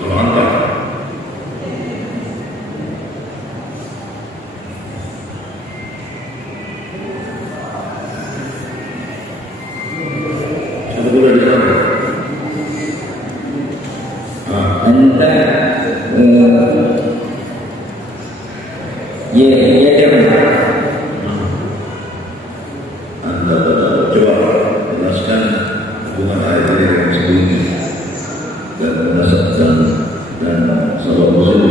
Kalau antar Ya, ya dia. Anda coba jelaskan hubungan ayat ini dengan sebelumnya dan menasabkan dan sahabat Rasul.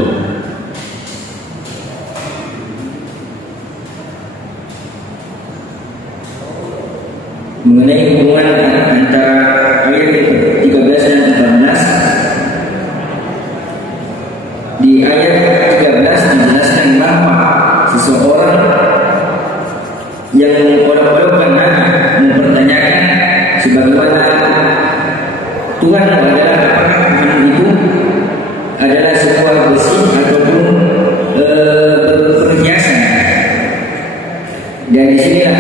Mengenai hubungan antara ayat 13 dan 14. Di ayat 13 dijelaskan bahwa seseorang yang orang-orang Nabi mempertanyakan sebagaimana Tuhan adalah apakah Tuhan itu adalah sebuah besi ataupun perhiasan. Dan disinilah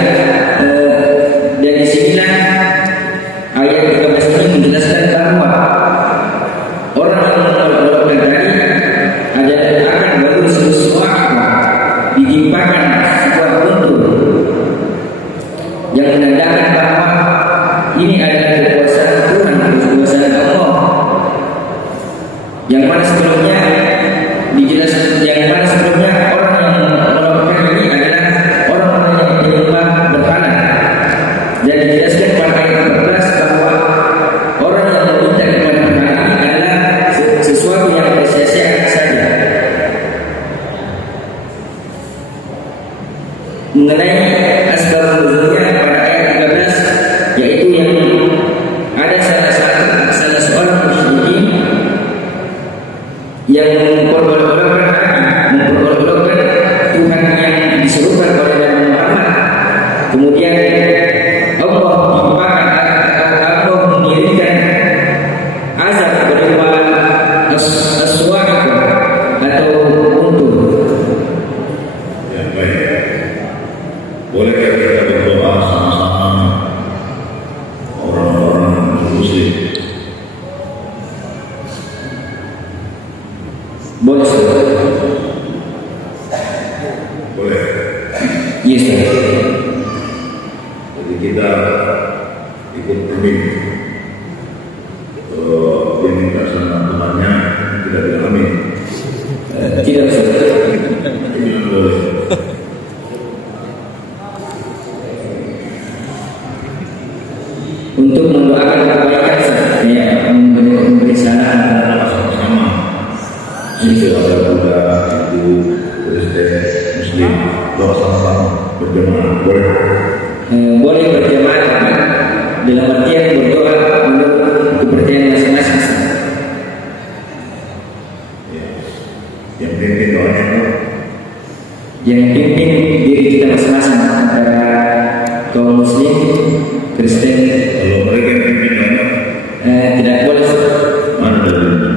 ayat 13 ini menjelaskan bahwa orang yang menolakkan tadi adalah akan baru sesuatu ditimpakan sebuah bentuk yang menandakan bahwa ini adalah kekuasaan Tuhan, kekuasaan Allah. Yang mana sebelumnya dijelaskan, yang mana sebelumnya orang yang menolakkan ini adalah orang-orang yang menyembah berhala. Dan dijelaskan pada ayat 14 bahwa orang yang meminta kepada berhala ini adalah sesuatu yang sia-sia saja. Mengenai asbab nuzulnya pada ayat 13, yaitu yang ada salah seorang musyrikin yang memperolok-olokkan Tuhan yang diserukan oleh Nabi Muhammad. Kemudian Allah mengirimkan azab berupa as-suwa'iq atau untur. Ya, baik. Bolehkah kita berdoa sama-sama orang-orang muslim? Boleh, Ustaz? Boleh. Yes, Ustaz. Jadi kita ikut pamit. Dia minta sama temannya tidak bilang amin. Tidak, Ustaz. Ini boleh. Untuk mendoakan kebaikan, Ustaz, ya, memberi salam Sama-sama. Itu ada buddha, Hindu, Kristen, Muslim, doa sama-sama berjamaah. Boleh. Boleh berjamaah dalam artian berdoa menurut kepercayaan masing-masing. Ya. Yang penting doanya apa? Yang pimpin diri kita masing-masing antara kaum muslim, Kristen. Kalau mereka yang pimpin doanya Tidak boleh. mana dalilnya?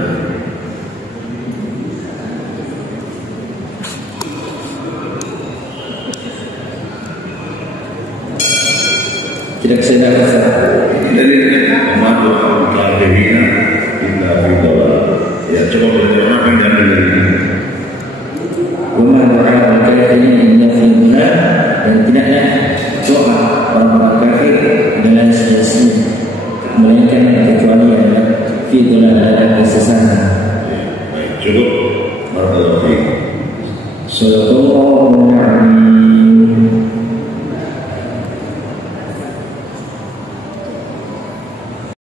Tidak sedang. Dalilnya memadu al-kafirina illa bidawal. Ya, coba berjamaahkan dan dalilnya. Rumah doa kafirin inna fil benar, dan tidaklah doa orang-orang kafir adalah sia-sia, melainkan kecuali adalah fi dalam kesesatan. Baik, cukup. Barakallahu fiik. Sallallahu